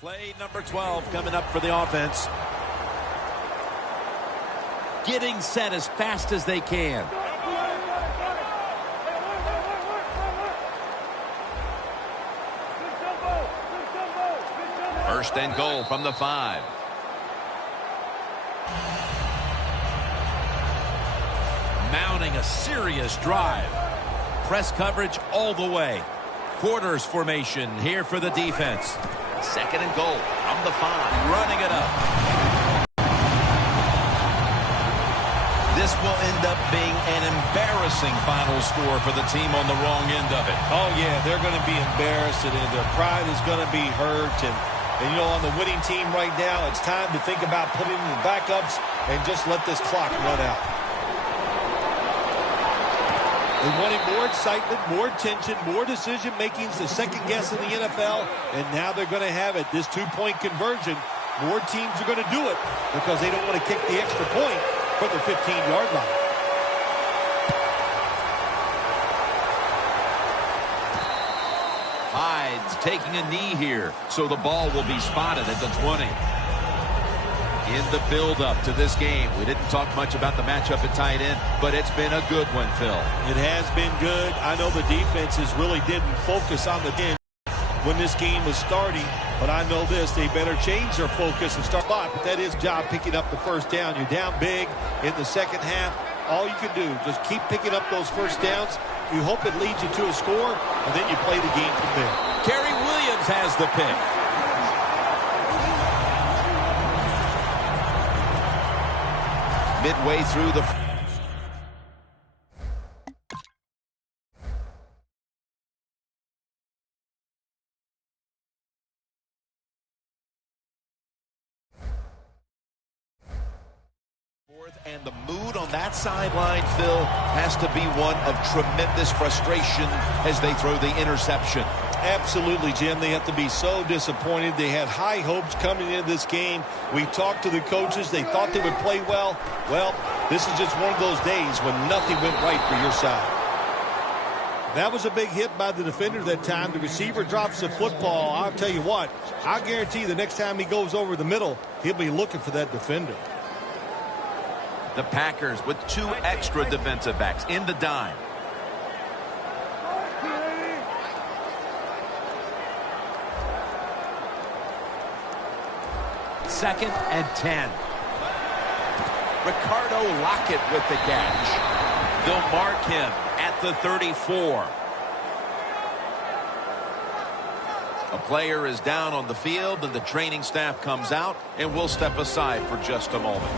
Play number 12 coming up for the offense. Getting set as fast as they can. First and goal from the 5. Mounting a serious drive. Press coverage all the way. Quarters formation here for the defense. Second and goal from the 5. Running it up. This will end up being an embarrassing final score for the team on the wrong end of it. Oh, yeah, they're going to be embarrassed, and their pride is going to be hurt. And, you know, on the winning team right now, it's time to think about putting in the backups and just let this clock run out. They wanted more excitement, more tension, more decision-making, the second guess in the NFL, and now they're going to have it. This two-point conversion, more teams are going to do it because they don't want to kick the extra point for the 15-yard line. Hyde's taking a knee here, so the ball will be spotted at the 20. In the build-up to this game, we didn't talk much about the matchup at tight end, but it's been a good one, Phil. It has been good. I know the defenses really didn't focus on the end when this game was starting, but I know this, they better change their focus and start spot. But that is job picking up the first down. You're down big in the second half. All you can do, just keep picking up those first downs. You hope it leads you to a score, and then you play the game from there. Kerry Williams has the pick. Midway through the fourth, and the mood on that sideline, Phil, has to be one of tremendous frustration as they throw the interception. Absolutely, Jim. They have to be so disappointed. They had high hopes coming into this game. We talked to the coaches. They thought they would play well. Well, this is just one of those days when nothing went right for your side. That was a big hit by the defender that time. The receiver drops the football. I'll tell you what, I guarantee the next time he goes over the middle, he'll be looking for that defender. The Packers with 2 extra defensive backs in the dime. Second and 10. Ricardo Lockett with the catch. They'll mark him at the 34. A player is down on the field, and the training staff comes out, and we'll step aside for just a moment.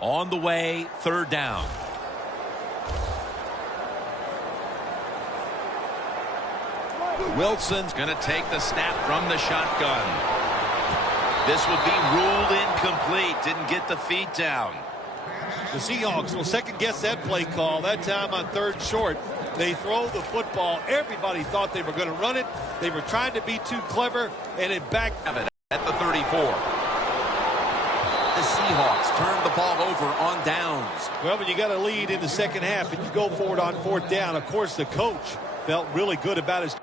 On the way, third down. Wilson's going to take the snap from the shotgun. This will be ruled incomplete. Didn't get the feet down. The Seahawks will second-guess that play call. That time on third short, they throw the football. Everybody thought they were going to run it. They were trying to be too clever, and it backed. At the 34. The Seahawks turn the ball over on downs. Well, when you got a lead in the second half and you go forward on fourth down, of course the coach felt really good about his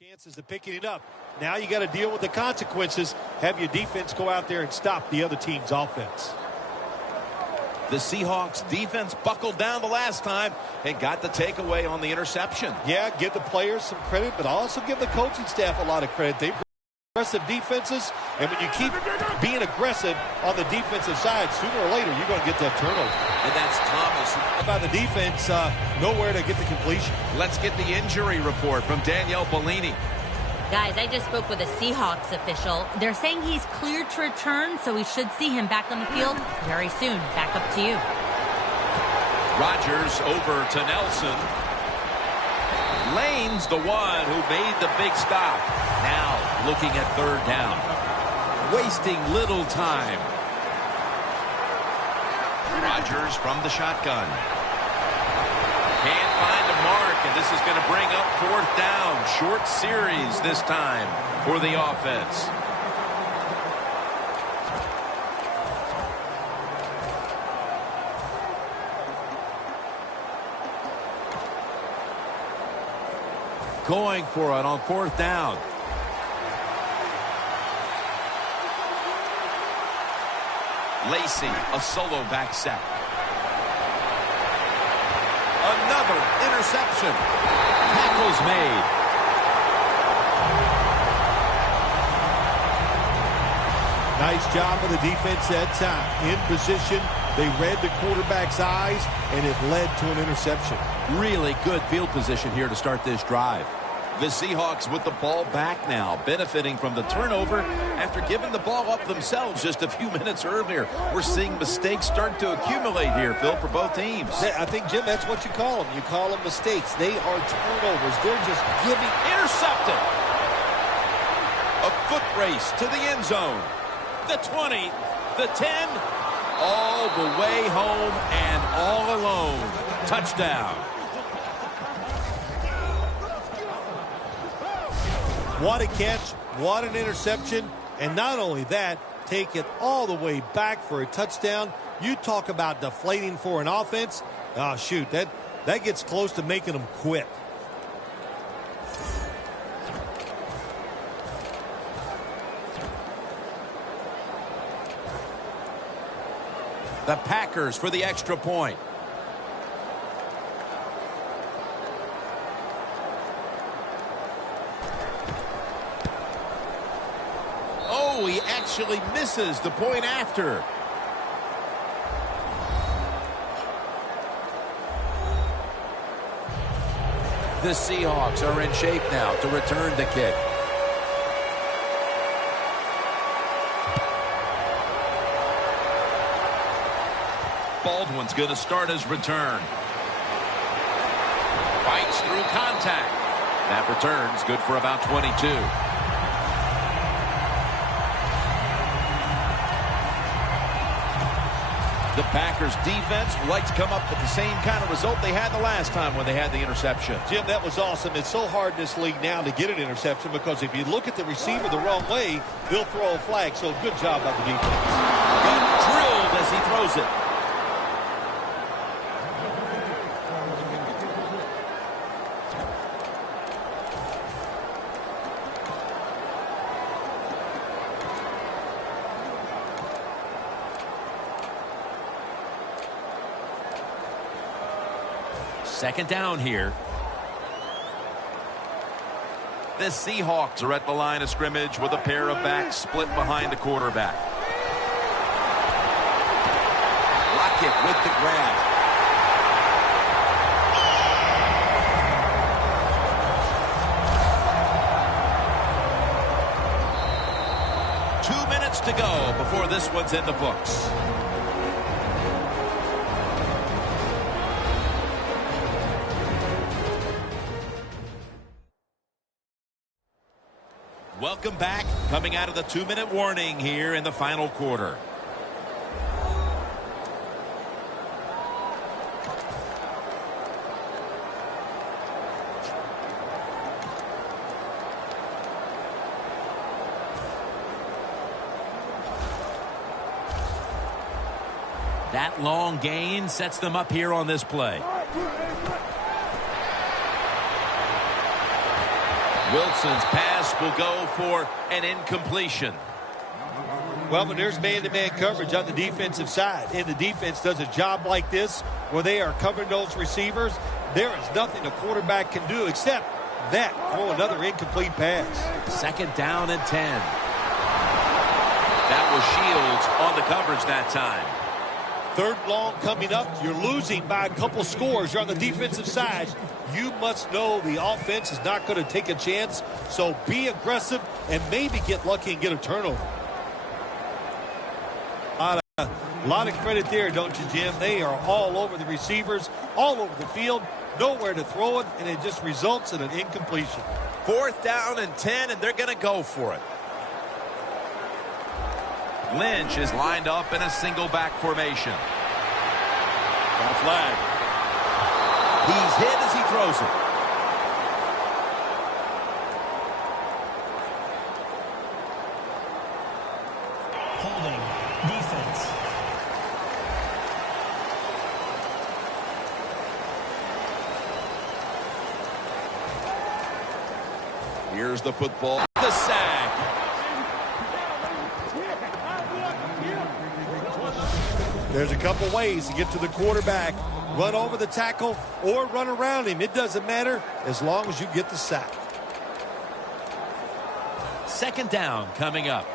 chances of picking it up. Now you got to deal with the consequences. Have your defense go out there and stop the other team's offense. The Seahawks defense buckled down the last time and got the takeaway on the interception. Yeah, give the players some credit, but also give the coaching staff a lot of credit. They aggressive defenses, and when you keep being aggressive on the defensive side, sooner or later you're going to get that turnover. And that's Thomas. By the defense, nowhere to get the completion. Let's get the injury report from Danielle Bellini. Guys, I just spoke with a Seahawks official. They're saying he's cleared to return, so we should see him back on the field very soon. Back up to you. Rodgers over to Nelson. Lane's the one who made the big stop. Now looking at third down. Wasting little time. Rodgers from the shotgun. Can't find a mark, and this is going to bring up fourth down. Short series this time for the offense. Going for it on fourth down. Lacey, a solo back set. Another interception. Tackles made. Nice job of the defense that time. In position, they read the quarterback's eyes, and it led to an interception. Really good field position here to start this drive. The Seahawks with the ball back now, benefiting from the turnover after giving the ball up themselves just a few minutes earlier. We're seeing mistakes start to accumulate here, Phil, for both teams. I think, Jim, that's what you call them. You call them mistakes. They are turnovers. They're just giving. Intercepted. A foot race to the end zone. The 20, the 10, all the way home and all alone. Touchdown. What a catch, what an interception, and not only that, take it all the way back for a touchdown. You talk about deflating for an offense. Oh, shoot, that gets close to making them quit. The Packers for the extra point. Oh, he actually misses the point after. The Seahawks are in shape now to return the kick. Baldwin's going to start his return. Fights through contact. That return's good for about 22. The Packers defense would like to come up with the same kind of result they had the last time when they had the interception. Jim, that was awesome. It's so hard in this league now to get an interception because if you look at the receiver the wrong way, they'll throw a flag. So good job by the defense. Got drilled as he throws it. Second down here. The Seahawks are at the line of scrimmage with a pair of backs split behind the quarterback. Lockett with the grab. Minutes to go before this one's in the books. Welcome back. Coming out of the 2-minute warning here in the final quarter. That long gain sets them up here on this play. Wilson's pass will go for an incompletion. Well, when there's man-to-man coverage on the defensive side, and the defense does a job like this where they are covering those receivers, there is nothing a quarterback can do except that, throw another incomplete pass. Second down and 10. That was Shields on the coverage that time. Third long coming up. You're losing by a couple scores. You're on the defensive side. You must know the offense is not going to take a chance. So be aggressive and maybe get lucky and get a turnover. A lot of credit there, don't you, Jim? They are all over the receivers, all over the field, nowhere to throw it, and it just results in an incompletion. Fourth down and 10, and they're going to go for it. Lynch is lined up in a single back formation. Got a flag. He's hit as he throws it. Holding. Defense. Here's the football. The sack. There's a couple ways to get to the quarterback. Run over the tackle or run around him. It doesn't matter as long as you get the sack. Second down coming up.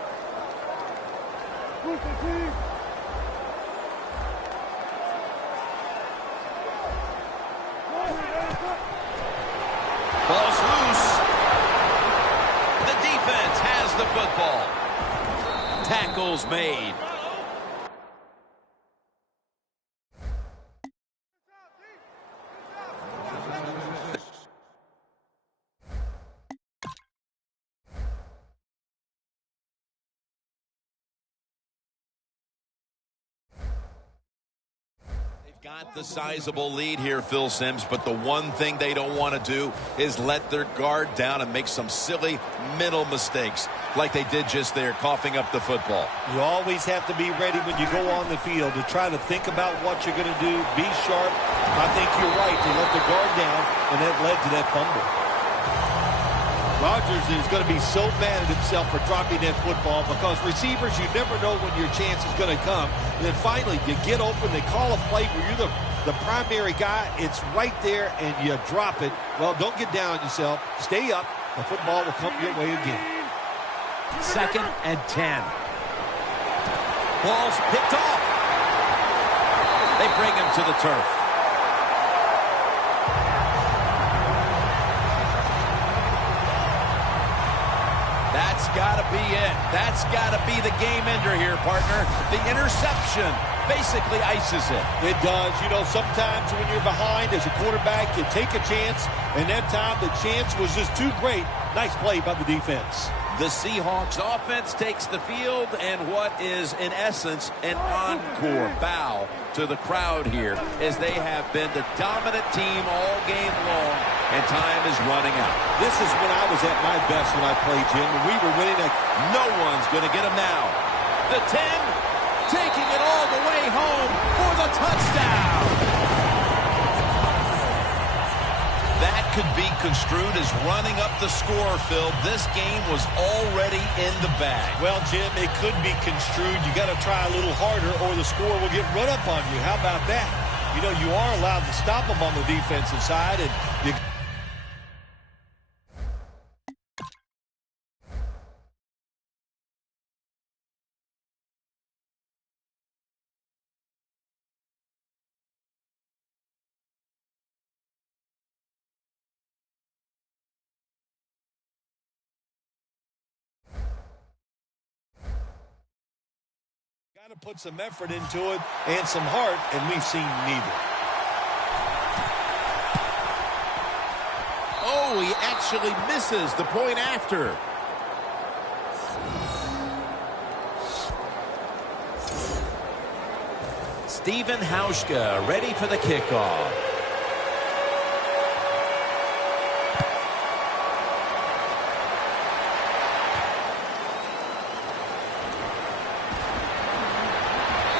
Ball's loose. The defense has the football. Tackles made. Got the sizable lead here, Phil Simms, but the one thing they don't want to do is let their guard down and make some silly mental mistakes like they did just there, coughing up the football. You always have to be ready when you go on the field to try to think about what you're going to do, be sharp. I think you're right to let the guard down, and that led to that fumble. Rodgers is going to be so mad at himself for dropping that football because receivers, you never know when your chance is going to come. And then finally, you get open, they call a play where you're the primary guy. It's right there, and you drop it. Well, don't get down on yourself. Stay up. The football will come your way again. 2nd and 10. Ball's picked off. They bring him to the turf. That's got to be it. That's got to be the game ender here, partner. The interception basically ices it. It does. You know, sometimes when you're behind as a quarterback, you take a chance, and that time the chance was just too great. Nice play by the defense. The Seahawks offense takes the field, and what is, in essence, an encore bow to the crowd here as they have been the dominant team all game long, and time is running out. This is when I was at my best when I played, Jim, when we were winning. No one's going to get him now. The 10, taking it all the way home for the touchdown. That could be construed as running up the score, Phil. This game was already in the bag. Well, Jim, it could be construed. You got to try a little harder or the score will get run up on you. How about that? You know, you are allowed to stop them on the defensive side, and you got to put some effort into it and some heart, and we've seen neither. Oh, he actually misses the point after. Steven Hauschka ready for the kickoff.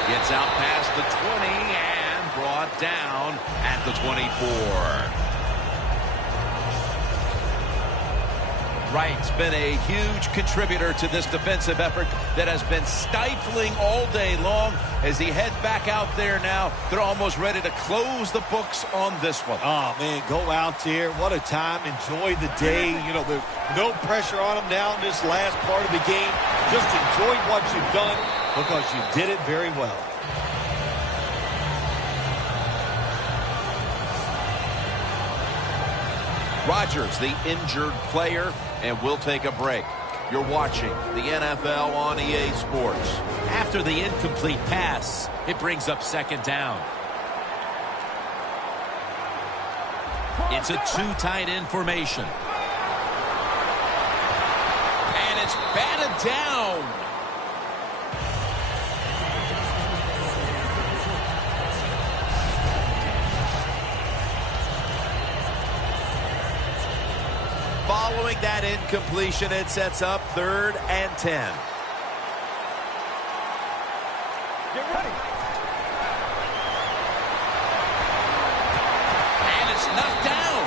Gets out past the 20 and brought down at the 24. Wright's been a huge contributor to this defensive effort that has been stifling all day long. As he heads back out there now, they're almost ready to close the books on this one. Oh, man, go out there. What a time. Enjoy the day. You know, there's no pressure on them now in this last part of the game. Just enjoy what you've done because you did it very well. Rodgers, the injured player, and we'll take a break. You're watching the NFL on EA Sports. After the incomplete pass, it brings up second down. It's a two tight end formation. And it's batted down. Following that incompletion, it sets up 3rd and 10. Get ready. And it's knocked down.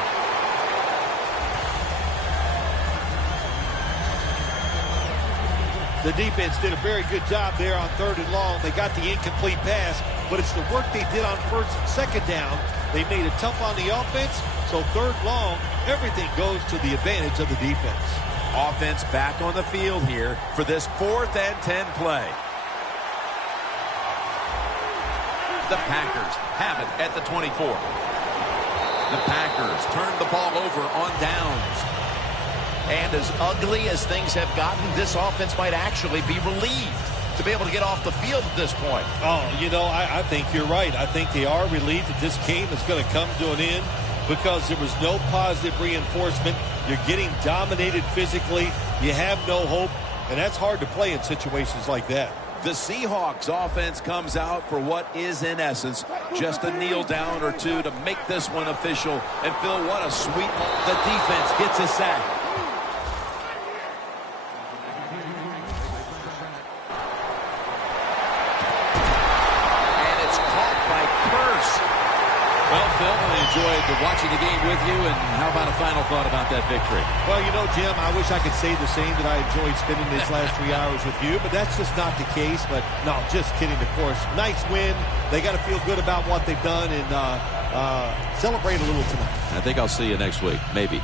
The defense did a very good job there on 3rd and long. They got the incomplete pass, but it's the work they did on 1st and 2nd down. They made it tough on the offense, so 3rd long, everything goes to the advantage of the defense. Offense back on the field here for this 4th and 10 play. The Packers have it at the 24. The Packers turn the ball over on downs. And as ugly as things have gotten, this offense might actually be relieved to be able to get off the field at this point. Oh, you know, I think you're right. I think they are relieved that this game is going to come to an end because there was no positive reinforcement. You're getting dominated physically. You have no hope, and that's hard to play in situations like that. The Seahawks offense comes out for what is, in essence, just a kneel down or two to make this one official. And Phil, what a sweet moment. The defense gets a sack. And it's caught by Curse. Well, Phil, I enjoyed watching the game with you, and how about a final thought about that victory? Well, you know, Jim, I wish I could say the same, that I enjoyed spending these last 3 hours with you, but that's just not the case. But, no, just kidding, of course. Nice win. They got to feel good about what they've done and celebrate a little tonight. I think I'll see you next week, maybe.